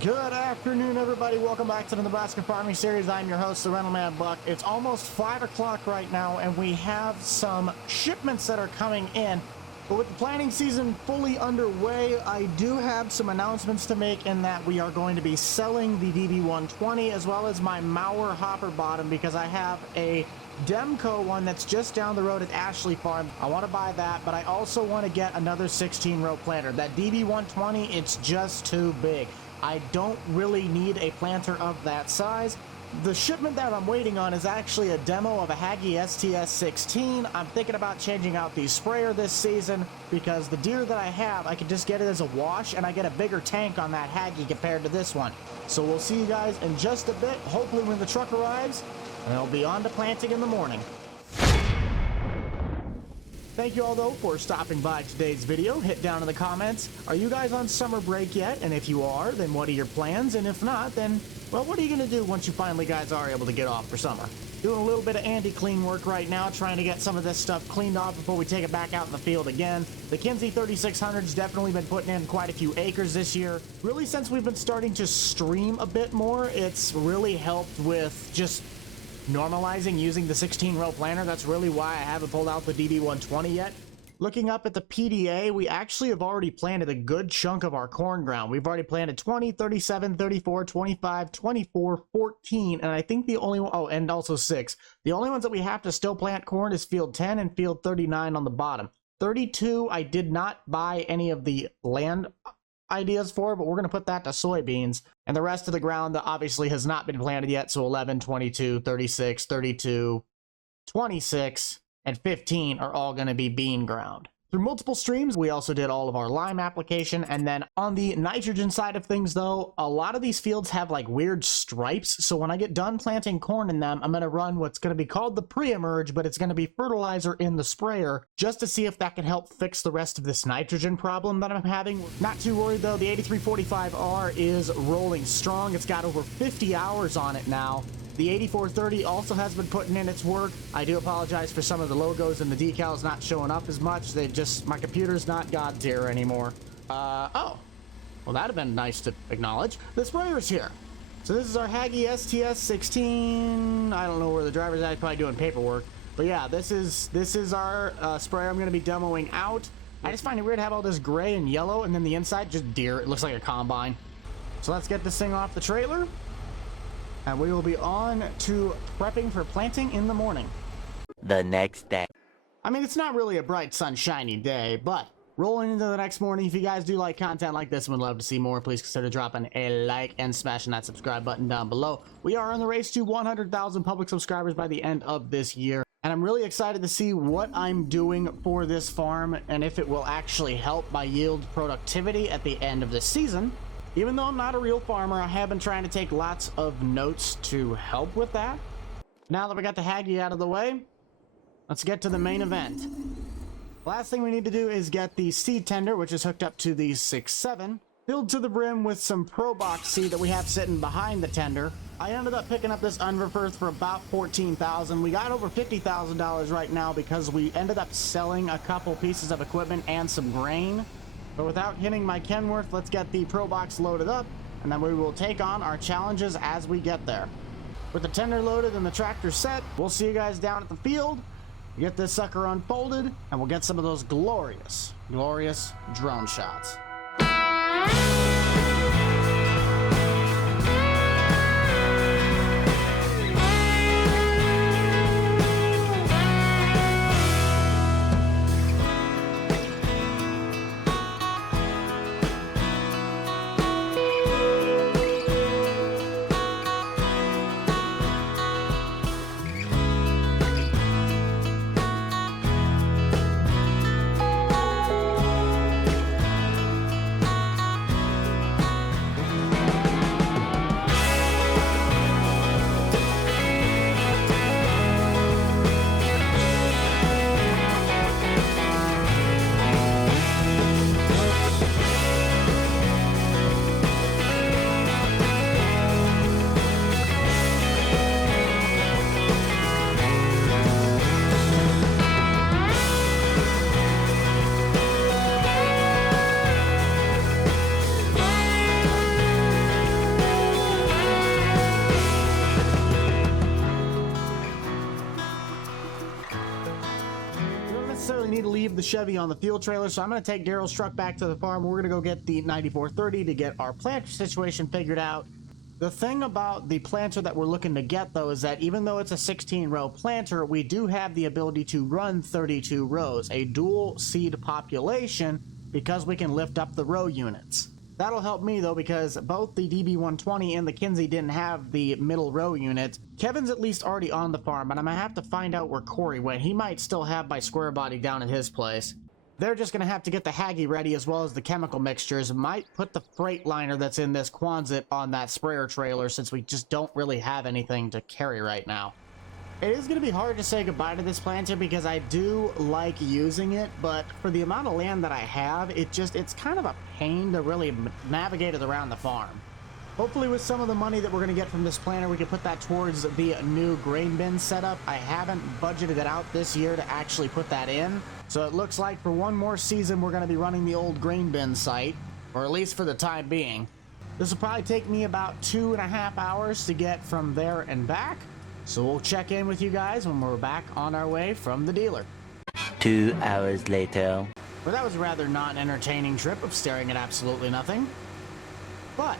Good afternoon, everybody. Welcome back to the Nebraska Farming Series. I'm your host, the Rental Man Buck. It's almost 5 o'clock right now, and we have some shipments that are coming in. But with the planting season fully underway, I do have some announcements to make in that we are going to be selling the DB120 as well as my Mauer hopper bottom because I have a Demco one that's just down the road at Ashley Farm. I want to buy that, but I also want to get another 16-row planter. That DB120, it's just too big. I don't really need a planter of that size. The shipment that I'm waiting on is actually a demo of a Hagie STS-16. I'm thinking about changing out the sprayer this season because the deer that I have, I can just get it as a wash and I get a bigger tank on that Hagie compared to this one. So we'll see you guys in just a bit, hopefully when the truck arrives, and I'll be on to planting in the morning. Thank you all, though, for stopping by today's video. Hit down in the comments. Are you guys on summer break yet? And if you are, then what are your plans? And if not, then, well, what are you going to do once you finally guys are able to get off for summer? Doing a little bit of anti-clean work right now, trying to get some of this stuff cleaned off before we take it back out in the field again. The Kinsey 3600's definitely been putting in quite a few acres this year. Really, since we've been starting to stream a bit more, it's really helped with just normalizing using the 16-row planter. That's really why I haven't pulled out the DB120 yet. Looking up at the PDA, we actually have already planted a good chunk of our corn ground. We've already planted 20, 37, 34, 25, 24, 14, and I think the only one, oh, and also 6. The only ones that we have to still plant corn is field 10 and field 39 on the bottom. 32, I did not buy any of the land ideas for, but we're going to put that to soybeans, and the rest of the ground that obviously has not been planted yet, so 11, 22, 36, 32, 26, and 15 are all going to be bean ground. Through multiple streams, we also did all of our lime application, and then on the nitrogen side of things, though, a lot of these fields have like weird stripes, so when I get done planting corn in them, I'm going to run what's going to be called the pre-emerge, but it's going to be fertilizer in the sprayer, just to see if that can help fix the rest of this nitrogen problem that I'm having. Not too worried, though. The 8345R is rolling strong. It's got over 50 hours on it now. The 8430 also has been putting in its work. I do apologize for some of the logos and the decals not showing up as much. My computer's not God tier anymore. Oh. Well, that'd have been nice to acknowledge. The sprayer's here. So this is our Hagie STS-16. I don't know where the driver's at, probably doing paperwork. But yeah, this is our sprayer I'm going to be demoing out. I just find it weird to have all this gray and yellow, and then the inside just deer. It looks like a combine. So let's get this thing off the trailer. And we will be on to prepping for planting in the morning. The next day. I mean, it's not really a bright, sunshiny day, but rolling into the next morning, if you guys do like content like this and would love to see more, please consider dropping a like and smashing that subscribe button down below. We are on the race to 100,000 public subscribers by the end of this year. And I'm really excited to see what I'm doing for this farm and if it will actually help my yield productivity at the end of the season. Even though I'm not a real farmer, I have been trying to take lots of notes to help with that. Now that we got the Hagie out of the way, let's get to the main event. Last thing we need to do is get the seed tender, which is hooked up to the 6.7, filled to the brim with some Pro Box seed that we have sitting behind the tender. I ended up picking up this Unverferth for about $14,000. We got over $50,000 right now because we ended up selling a couple pieces of equipment and some grain. But without hitting my Kenworth, let's get the Pro Box loaded up, and then we will take on our challenges as we get there. With the tender loaded and the tractor set, we'll see you guys down at the field, get this sucker unfolded, and we'll get some of those glorious, glorious drone shots. the Chevy on the field trailer, so I'm going to take Daryl's truck back to the farm. We're going to go get the 9430 to get our planter situation figured out. The thing about the planter that we're looking to get, though, is that even though it's a 16-row planter, we do have the ability to run 32 rows, a dual seed population, because we can lift up the row units. That'll help me, though, because both the DB120 and the Kinsey didn't have the middle row unit. Kevin's at least already on the farm, but I'm going to have to find out where Corey went. He might still have my square body down at his place. They're just going to have to get the Haggy ready as well as the chemical mixtures. Might put the freight liner that's in this Quonset on that sprayer trailer since we just don't really have anything to carry right now. It is going to be hard to say goodbye to this planter because I do like using it, but for the amount of land that I have, it's kind of a pain to really navigate it around the farm. Hopefully with some of the money that we're going to get from this planter, we can put that towards the new grain bin setup. I haven't budgeted it out this year to actually put that in. So it looks like for one more season, we're going to be running the old grain bin site, or at least for the time being. This will probably take me about 2.5 hours to get from there and back. So we'll check in with you guys when we're back on our way from the dealer. 2 hours later. Well, that was a rather non-entertaining trip of staring at absolutely nothing. But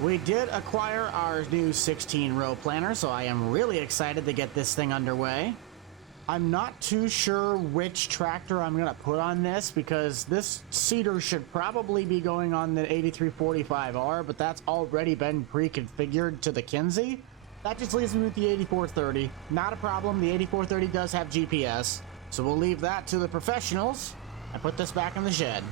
we did acquire our new 16-row planter, so I am really excited to get this thing underway. I'm not too sure which tractor I'm going to put on this because this seeder should probably be going on the 8345R, but that's already been pre-configured to the Kinsey. That just leaves me with the 8430. Not a problem. The 8430 does have GPS, so we'll leave that to the professionals and put this back in the shed.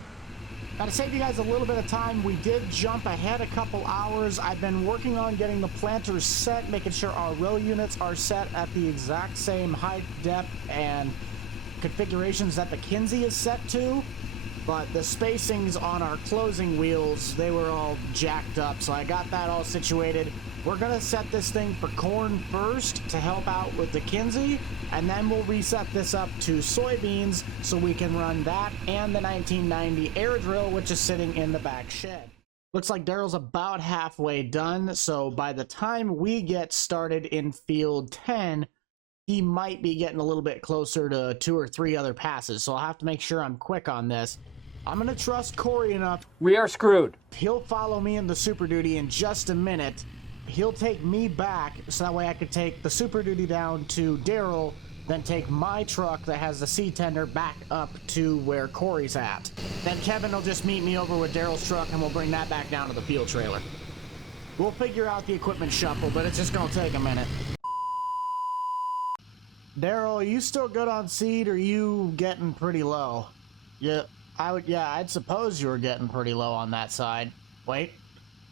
Now, to save you guys a little bit of time, we did jump ahead a couple hours. I've been working on getting the planters set, making sure our row units are set at the exact same height, depth, and configurations that the Kinsey is set to. But the spacings on our closing wheels, they were all jacked up, so I got that all situated. We're going to set this thing for corn first to help out with the Kinsey, and then we'll reset this up to soybeans so we can run that and the 1990 air drill, which is sitting in the back shed. Looks like Daryl's about halfway done, so by the time we get started in field 10, he might be getting a little bit closer to 2 or 3 other passes, so I'll have to make sure I'm quick on this. I'm going to trust Corey enough. We are screwed. He'll follow me in the Super Duty in just a minute. He'll take me back, so that way I could take the Super Duty down to Daryl, then take my truck that has the C-tender back up to where Corey's at. Then Kevin will just meet me over with Daryl's truck, and we'll bring that back down to the field trailer. We'll figure out the equipment shuffle, but it's just going to take a minute. Daryl, are you still good on seed, or are you getting pretty low? Yeah, I'd suppose you were getting pretty low on that side. Wait.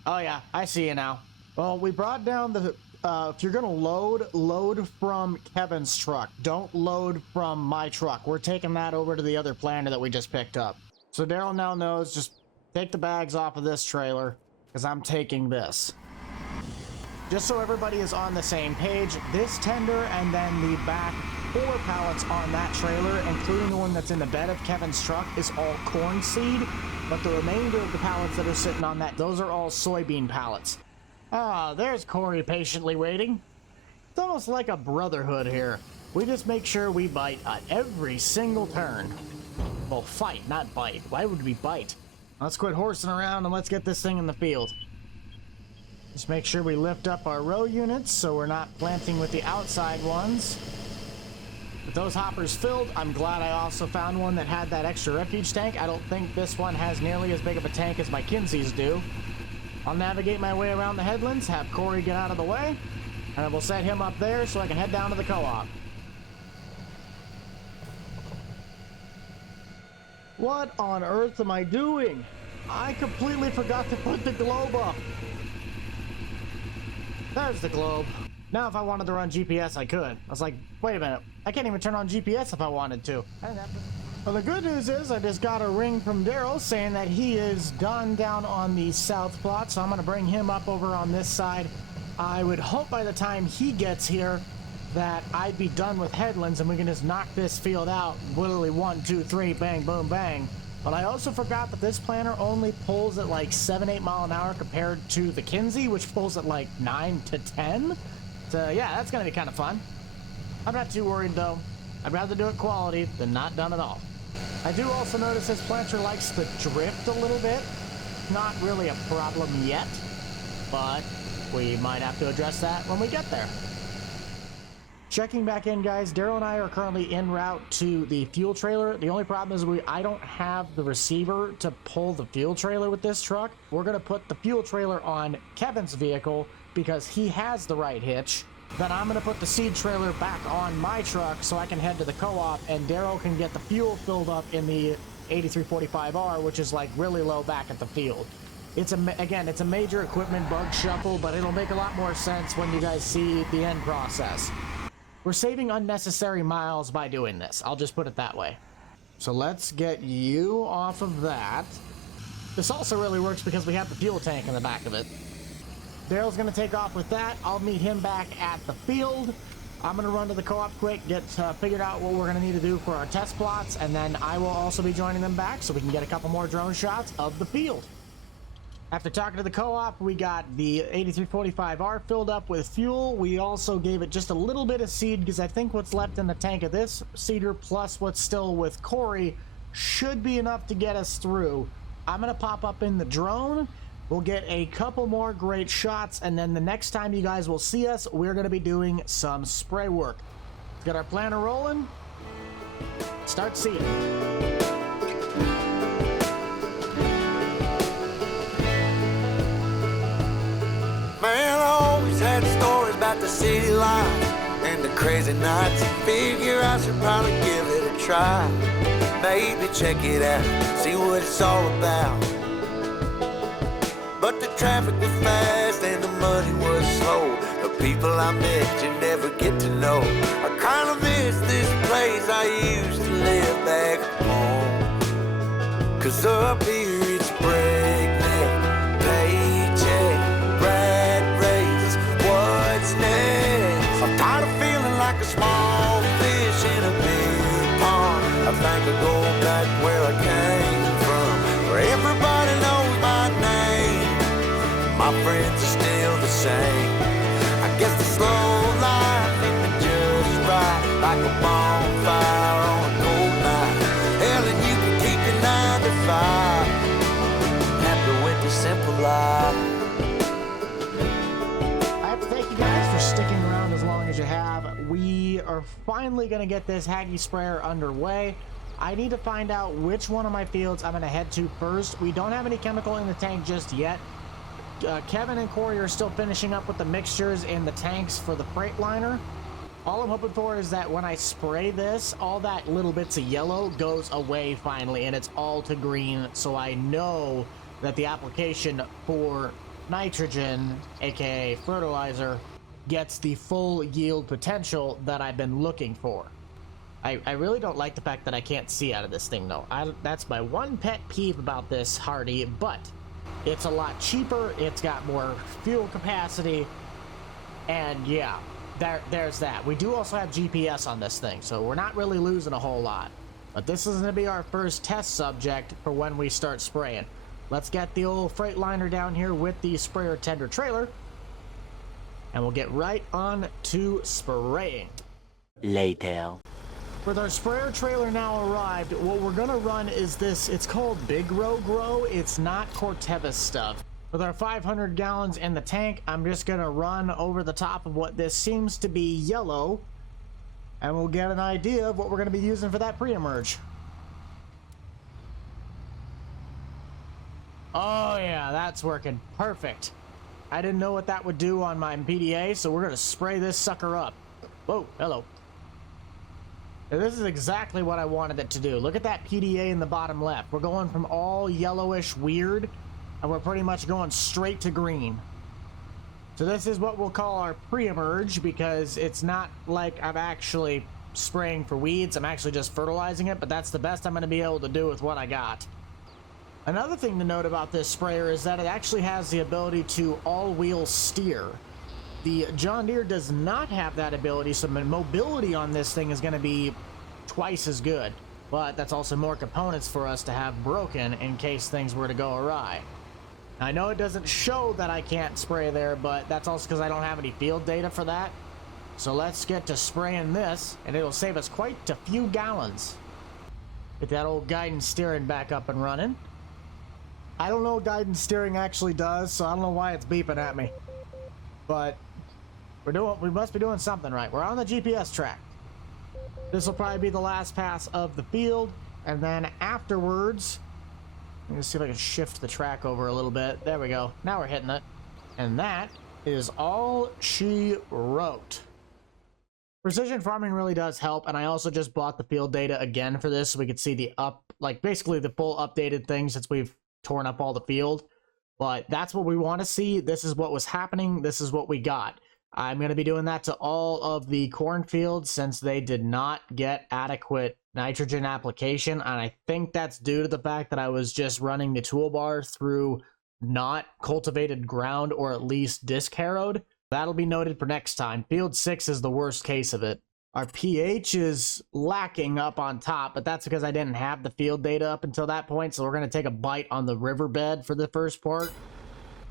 Oh yeah, I see you now. Well, we brought down the, if you're gonna load from Kevin's truck. Don't load from my truck. We're taking that over to the other planter that we just picked up. So Daryl now knows, just take the bags off of this trailer, because I'm taking this. Just so everybody is on the same page, this tender and then the back 4 pallets on that trailer, including the one that's in the bed of Kevin's truck, is all corn seed, but the remainder of the pallets that are sitting on that, those are all soybean pallets. Ah, there's Corey patiently waiting. It's almost like a brotherhood here. We just make sure we bite at every single turn. Well, fight, not bite. Why would we bite? Let's quit horsing around and let's get this thing in the field. Just make sure we lift up our row units so we're not planting with the outside ones. With those hoppers filled, I'm glad I also found one that had that extra refuge tank. I don't think this one has nearly as big of a tank as my Kinsey's do. I'll navigate my way around the headlands, have Corey get out of the way, and we'll set him up there so I can head down to the co-op. What on earth am I doing? I completely forgot to put the globe up. There's the globe. Now if I wanted to run GPS, I could. I was like, wait a minute. I can't even turn on GPS if I wanted to. Well, the good news is I just got a ring from Daryl saying that he is done down on the south plot, so I'm going to bring him up over on this side. I would hope by the time he gets here that I'd be done with headlands and we can just knock this field out. Literally 1, 2, 3, bang, boom, bang. But I also forgot that this planter only pulls at like 7-8 mile an hour compared to the Kinsey, which pulls at like 9 to 10. So yeah, that's going to be kind of fun. I'm not too worried though. I'd rather do it quality than not done at all. I do also notice this planter likes to drift a little bit. Not really a problem yet, but we might have to address that when we get there. Checking back in, guys, Daryl and I are currently en route to the fuel trailer. The only problem is I don't have the receiver to pull the fuel trailer with this truck. We're going to put the fuel trailer on Kevin's vehicle because he has the right hitch. Then I'm going to put the seed trailer back on my truck so I can head to the co-op and Daryl can get the fuel filled up in the 8345R, which is like really low back at the field. It's a major equipment bug shuffle, but it'll make a lot more sense when you guys see the end process. We're saving unnecessary miles by doing this. I'll just put it that way. So let's get you off of that. This also really works because we have the fuel tank in the back of it. Daryl's going to take off with that. I'll meet him back at the field. I'm going to run to the co-op quick, get figured out what we're going to need to do for our test plots, and then I will also be joining them back so we can get a couple more drone shots of the field. After talking to the co-op, we got the 8345R filled up with fuel. We also gave it just a little bit of seed because I think what's left in the tank of this seeder plus what's still with Corey should be enough to get us through. I'm going to pop up in the drone. We'll get a couple more great shots, and then the next time you guys will see us, we're going to be doing some spray work. Let's get our planner rolling. Start seeding. Man, I always had stories about the city life and the crazy nights. Figure I should probably give it a try. Maybe check it out, see what it's all about. But the traffic was fast and the money was slow. The people I met you never get to know. I kinda miss this place I used to live back home. 'Cause up here it's breakneck, paycheck, rat race, what's next? I'm tired of feeling like a small fish in a big pond. I think I'll go back where I came from, where everybody knows my name. My friends are still the same. I guess the slow life hit me just right, like a bonfire on a cold night. Hell, and you can keep your 9 to 5, happy with the simple life. I have to thank you guys for sticking around as long as you have. We are finally going to get this Haggy sprayer underway. I need to find out which one of my fields I'm going to head to first. We don't have any chemical in the tank just yet. Kevin and Corey are still finishing up with the mixtures in the tanks for the Freightliner. All I'm hoping for is that when I spray this, all that little bits of yellow goes away finally, and it's all to green, so I know that the application for nitrogen, aka fertilizer, gets the full yield potential that I've been looking for. I really don't like the fact that I can't see out of this thing, though. That's my one pet peeve about this Hardy, but it's a lot cheaper, it's got more fuel capacity, and yeah, there's that. We do also have GPS on this thing, so we're not really losing a whole lot. But this is going to be our first test subject for when we start spraying. Let's get the old Freightliner down here with the sprayer tender trailer, and we'll get right on to spraying. Later. With our sprayer trailer now arrived, what we're gonna run is this, it's called Big Row Grow, it's not Corteva stuff. With our 500 gallons in the tank, I'm just gonna run over the top of what this seems to be yellow, and we'll get an idea of what we're gonna be using for that pre-emerge. Oh yeah, that's working perfect. I didn't know what that would do on my PDA, so we're gonna spray this sucker up. Whoa, hello. Now, this is exactly what I wanted it to do. Look at that PDA in the bottom left. We're going from all yellowish weird, and we're pretty much going straight to green. So this is what we'll call our pre-emerge, because it's not like I'm actually spraying for weeds. I'm actually just fertilizing it, but that's the best I'm going to be able to do with what I got. Another thing to note about this sprayer is that it actually has the ability to all-wheel steer. The John Deere does not have that ability, so mobility on this thing is going to be twice as good. But that's also more components for us to have broken in case things were to go awry. I know it doesn't show that I can't spray there, but that's also because I don't have any field data for that. So let's get to spraying this, and it'll save us quite a few gallons. Get that old guidance steering back up and running. I don't know what guidance steering actually does, so I don't know why it's beeping at me. But we must be doing something right. We're on the GPS track. This will probably be the last pass of the field, and then afterwards, let me see if I can shift the track over a little bit. There we go. Now we're hitting it. And that is all she wrote. Precision farming really does help, and I also just bought the field data again for this so we could see the basically the full updated thing since we've torn up all the field. But that's what we want to see. This is what was happening. This is what we got. I'm going to be doing that to all of the cornfields since they did not get adequate nitrogen application, and I think that's due to the fact that I was just running the toolbar through not cultivated ground, or at least disc harrowed. That'll be noted for next time. Field 6 is the worst case of it. Our pH is lacking up on top, but that's because I didn't have the field data up until that point, so we're going to take a bite on the riverbed for the first part.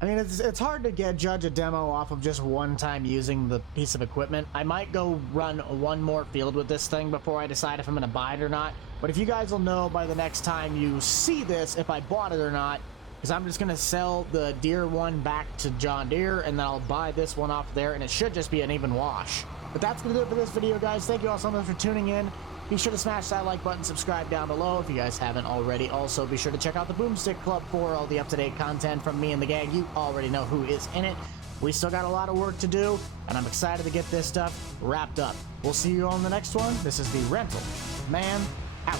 I mean, it's hard to judge a demo off of just one time using the piece of equipment. I might go run one more field with this thing before I decide if I'm going to buy it or not. But if you guys will know by the next time you see this if I bought it or not, because I'm just going to sell the Deere one back to John Deere, and then I'll buy this one off there, and it should just be an even wash. But that's going to do it for this video, guys. Thank you all so much for tuning in. Be sure to smash that like button, subscribe down below if you guys haven't already. Also, be sure to check out the Boomstick Club for all the up-to-date content from me and the gang. You already know who is in it. We still got a lot of work to do, and I'm excited to get this stuff wrapped up. We'll see you on the next one. This is the Rental Man out.